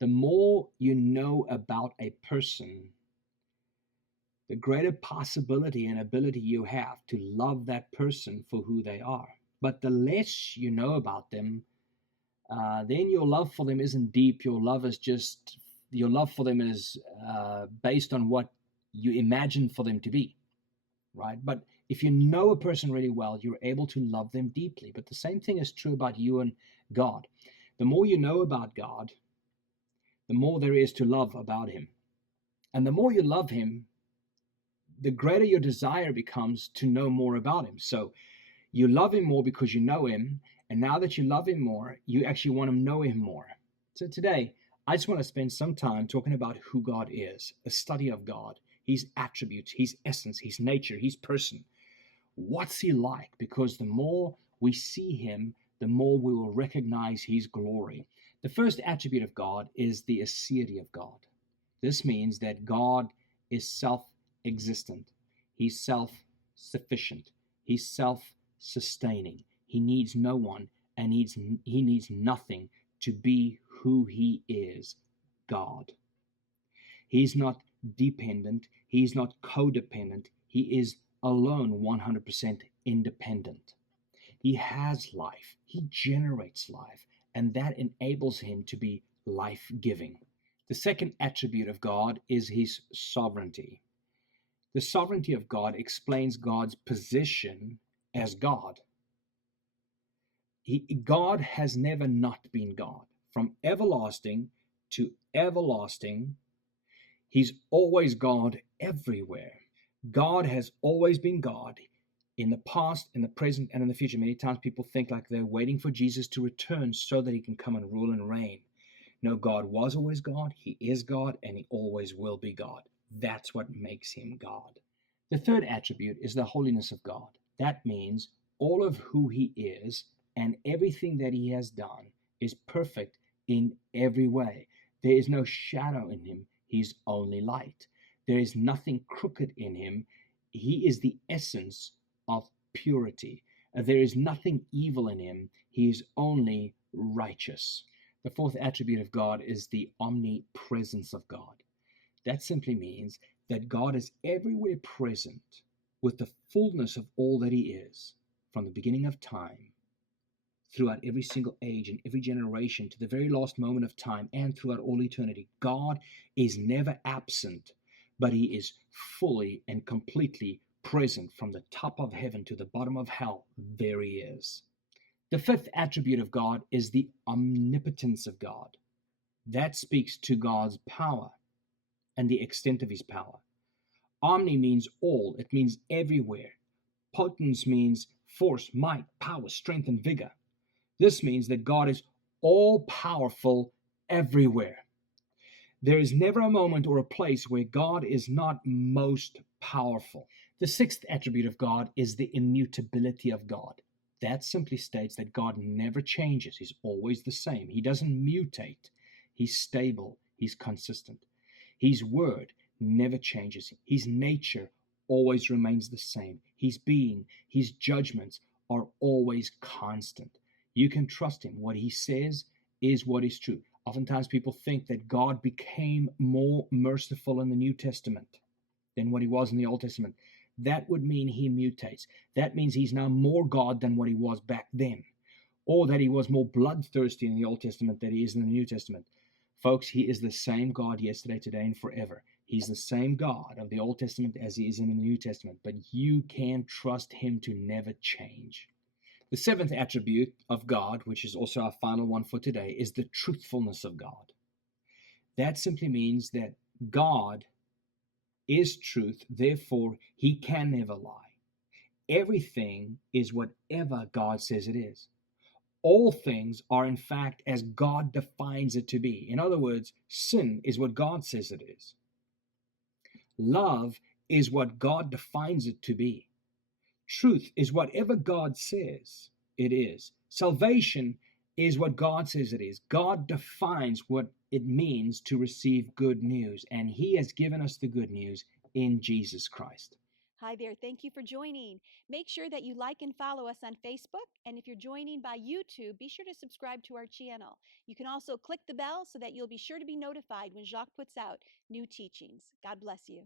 The more you know about a person, the greater possibility and ability you have to love that person for who they are. But the less you know about them, then your love for them isn't deep. Your love for them is based on what you imagine for them to be, right? But if you know a person really well, you're able to love them deeply. But the same thing is true about you and God. The more you know about God, the more there is to love about Him. And the more you love Him, the greater your desire becomes to know more about Him. So you love Him more because you know Him. And now that you love Him more, you actually want to know Him more. So today, I just want to spend some time talking about who God is, a study of God, His attributes, His essence, His nature, His person. What's He like? Because the more we see Him, the more we will recognize His glory. The first attribute of God is the aseity of God. This means that God is self existent, He's self sufficient, He's self sustaining. He needs no one and He needs nothing to be who He is, God. He's not dependent, He's not codependent, He is alone 100% independent. He has life, He generates life, and that enables Him to be life giving. The second attribute of God is His sovereignty. The sovereignty of God explains God's position as God. God has never not been God. From everlasting to everlasting, He's always God everywhere. God has always been God in the past, in the present, and in the future. Many times people think like they're waiting for Jesus to return so that He can come and rule and reign. No, God was always God, He is God, and He always will be God. That's what makes Him God. The third attribute is the holiness of God. That means all of who He is and everything that He has done is perfect in every way. There is no shadow in Him, He's only light. There is nothing crooked in Him. He is the essence of purity. There is nothing evil in Him. He is only righteous. The fourth attribute of God is the omnipresence of God. That simply means that God is everywhere present with the fullness of all that He is, from the beginning of time, throughout every single age and every generation to the very last moment of time and throughout all eternity. God is never absent, but He is fully and completely present from the top of heaven to the bottom of hell. There He is. The fifth attribute of God is the omnipotence of God. That speaks to God's power and the extent of His power. Omni means all, it means everywhere. Potence means force, might, power, strength, and vigor. This means that God is all powerful everywhere. There is never a moment or a place where God is not most powerful. The sixth attribute of God is the immutability of God. That simply states that God never changes. He's always the same. He doesn't mutate. He's stable. He's consistent. His word never changes. His nature always remains the same. His being, His judgments are always constant. You can trust Him. What He says is what is true. Oftentimes people think that God became more merciful in the New Testament than what He was in the Old Testament. That would mean He mutates. That means He's now more God than what He was back then, or that He was more bloodthirsty in the Old Testament than He is in the New Testament. Folks, He is the same God yesterday, today, and forever. He's the same God of the Old Testament as He is in the New Testament, but you can trust Him to never change. The seventh attribute of God, which is also our final one for today, is the truthfulness of God. That simply means that God is truth, therefore He can never lie. Everything is whatever God says it is. All things are in fact as God defines it to be. In other words, sin is what God says it is. Love is what God defines it to be. Truth is whatever God says it is. Salvation is what God says it is. God defines what it means to receive good news, and He has given us the good news in Jesus Christ. Hi there. Thank you for joining. Make sure that you like and follow us on Facebook. And if you're joining by YouTube, be sure to subscribe to our channel. You can also click the bell so that you'll be sure to be notified when Jacques puts out new teachings. God bless you.